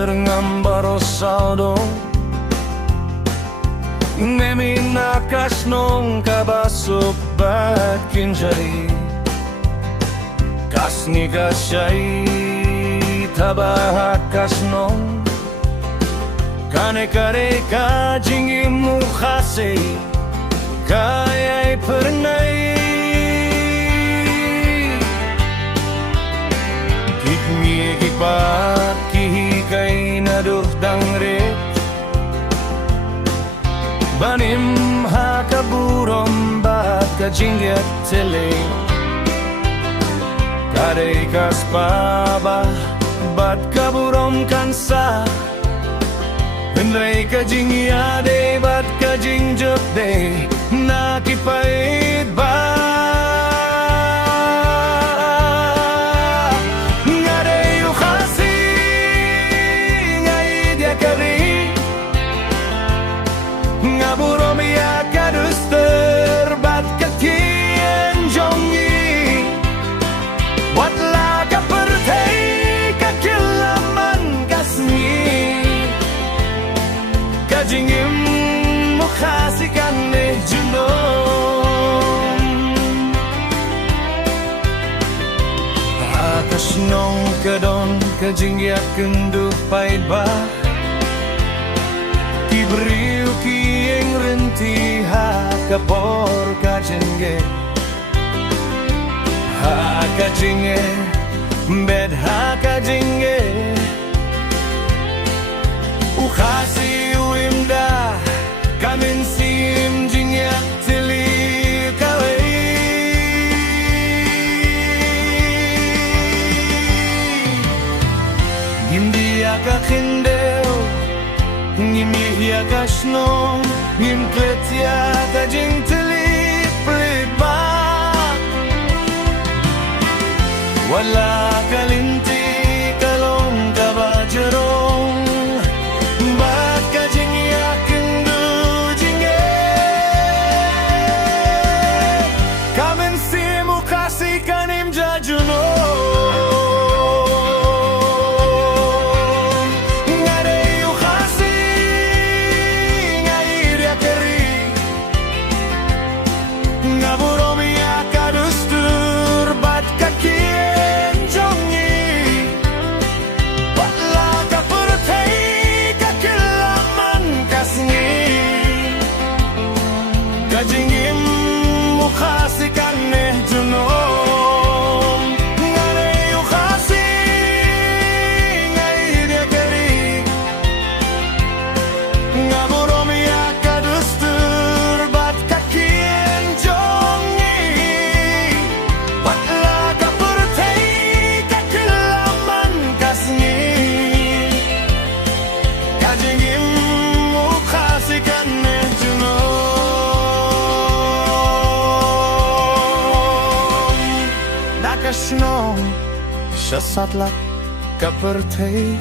terngambaro saldo Nemiнаkas nong kabasok bat kinjari Kasni kasyai tabahakas nong Kane kare ka jingimu khase Kayay pernay Kikmi kikbat kihikay naduh dangret Banim hakaburom bat kajingyat tele Kare kaspaba bat kaburom kansa Hendray kajingyade bat kajingjok de Nakipait ba Ngade yukhasi Ngay dia kari Ngaburom ya kaduster bat kakien jongi Watla kapertay kakilaman kasni Kajingim mukhasikan ne junom Akasnong kadon kajingyak kenduh pait ba Kibriu kieng renti hakapor kajenge Hakajinge bed hakajinge Ukhasi uimda kamin sim jingyak tili kawai Gimdiya ka khindeo Ngimihya ka shnong Ngimkletya ka jing tili pliba Wala kalinti kalong kabajarong Bat ka jing yakindu jinge Kamen simu kasi kanim jajuno Ngade yukhasi Ngair yakeri Ngaburom yakadustur Bat kakien jongi Watla kapurtay kakilaman kasni Kajingim mukhasikan neh junom Ngade yukhasi Ngair yakeri Ngaburom yakadustur Bat kakien jongi Watla kapurtay kakilaman kasni Kajingim mukhasikan neh junom Nakashnong shasatlak kapertay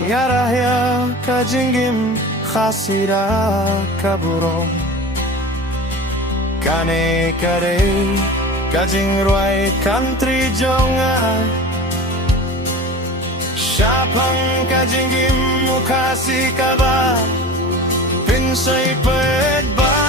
Ngarahya kajingim khasira kaburom Kane kare kajing ruai country jonga Syapang kajingim mukhasi kaba Pinsay pet ba